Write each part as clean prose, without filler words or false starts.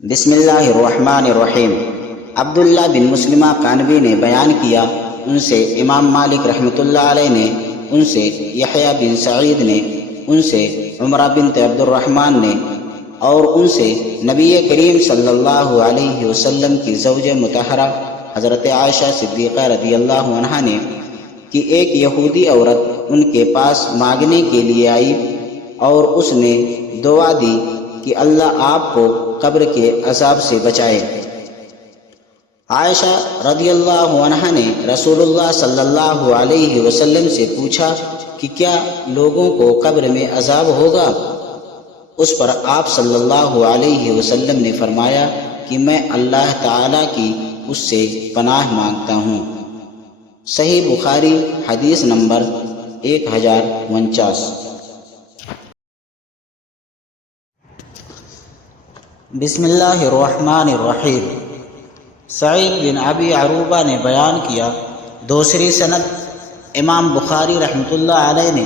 بسم اللہ الرحمن الرحیم۔ عبداللہ بن مسلمہ قانبی نے بیان کیا، ان سے امام مالک رحمۃ اللہ علیہ نے، ان سے یحییٰ بن سعید نے، ان سے عمرہ بنت عبد الرحمن نے، اور ان سے نبی کریم صلی اللہ علیہ وسلم کی زوج مطہرہ حضرت عائشہ صدیقہ رضی اللہ عنہا نے کہ ایک یہودی عورت ان کے پاس مانگنے کے لیے آئی اور اس نے دعا دی کہ اللہ آپ کو قبر کے عذاب سے بچائے۔ عائشہ رضی اللہ عنہا نے رسول اللہ صلی اللہ علیہ وسلم سے پوچھا کہ کیا لوگوں کو قبر میں عذاب ہوگا؟ اس پر آپ صلی اللہ علیہ وسلم نے فرمایا کہ میں اللہ تعالیٰ کی اس سے پناہ مانگتا ہوں۔ صحیح بخاری حدیث نمبر 1049۔ بسم اللہ الرحمن الرحیم۔ سعید بن ابی عروبہ نے بیان کیا، دوسری سند امام بخاری رحمۃ اللہ علیہ نے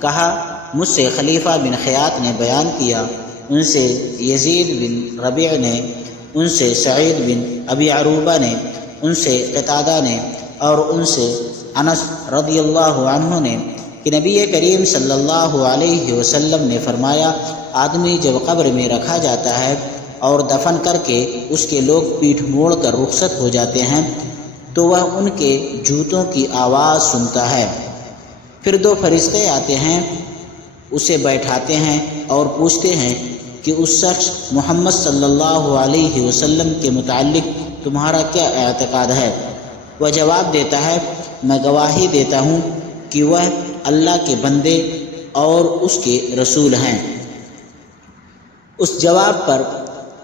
کہا، مجھ سے خلیفہ بن خیاط نے بیان کیا، ان سے یزید بن ربیع نے، ان سے سعید بن ابی عروبہ نے، ان سے قتادہ نے، اور ان سے انس رضی اللہ عنہ نے کہ نبی کریم صلی اللہ علیہ وسلم نے فرمایا، آدمی جب قبر میں رکھا جاتا ہے اور دفن کر کے اس کے لوگ پیٹھ موڑ کر رخصت ہو جاتے ہیں تو وہ ان کے جوتوں کی آواز سنتا ہے۔ پھر دو فرشتے آتے ہیں، اسے بیٹھاتے ہیں اور پوچھتے ہیں کہ اس شخص محمد صلی اللہ علیہ وسلم کے متعلق تمہارا کیا اعتقاد ہے؟ وہ جواب دیتا ہے، میں گواہی دیتا ہوں کہ وہ اللہ کے بندے اور اس کے رسول ہیں۔ اس جواب پر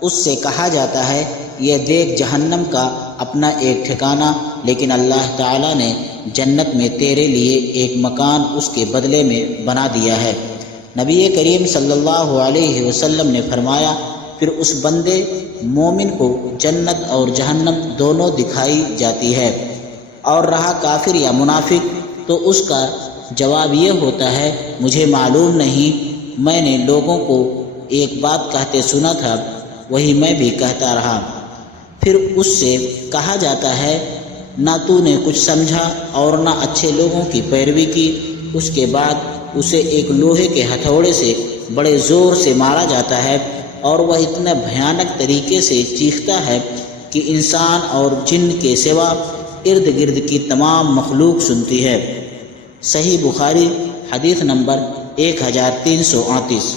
اس سے کہا جاتا ہے، یہ دیکھ جہنم کا اپنا ایک ٹھکانہ، لیکن اللہ تعالیٰ نے جنت میں تیرے لیے ایک مکان اس کے بدلے میں بنا دیا ہے۔ نبی کریم صلی اللہ علیہ وسلم نے فرمایا، پھر اس بندے مومن کو جنت اور جہنم دونوں دکھائی جاتی ہے، اور رہا کافر یا منافق تو اس کا جواب یہ ہوتا ہے، مجھے معلوم نہیں، میں نے لوگوں کو ایک بات کہتے سنا تھا، وہی میں بھی کہتا رہا۔ پھر اس سے کہا جاتا ہے، نہ تو نے کچھ سمجھا اور نہ اچھے لوگوں کی پیروی کی۔ اس کے بعد اسے ایک لوہے کے ہتھوڑے سے بڑے زور سے مارا جاتا ہے اور وہ اتنا بھیانک طریقے سے چیختا ہے کہ انسان اور جن کے سوا ارد گرد کی تمام مخلوق سنتی ہے۔ صحیح بخاری حدیث نمبر 1338۔